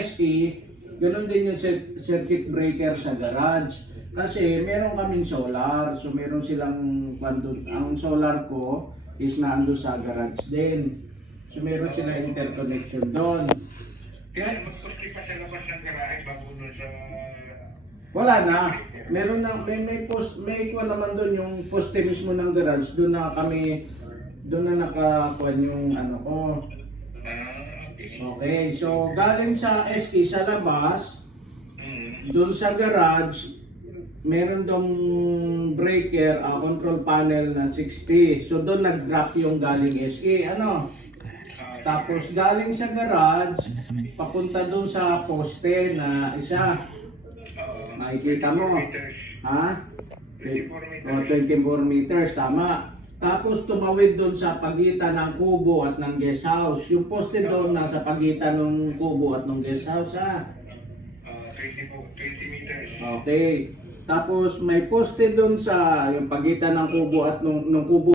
SE, ganoon din yung circuit breaker sa garage. Kasi meron kaming solar, so meron silang ang solar ko is naando sa garage din. So meron sila interconnection doon. Kaya magpusti pa sa labas ng garahe bago doon sa... Wala na. Meron na may post, may kuha naman doon yung poste mismo ng garage. Doon na nakakuha yung ano ko. Okay, so galing sa SE sa labas, doon sa garage, meron dong breaker, control panel na 60. So doon nag-drop yung galing SE, ano? Tapos galing sa garage, papunta doon sa poste na isa. Makikita mo. Ha? 24 meters, tama. Tapos tumawid doon sa pagitan ng kubo at ng guest house. Yung poste doon nasa pagitan ng kubo at ng guest house, ha? 20 meters. Okay. Tapos may poste doon sa yung pagitan ng kubo at ng kubo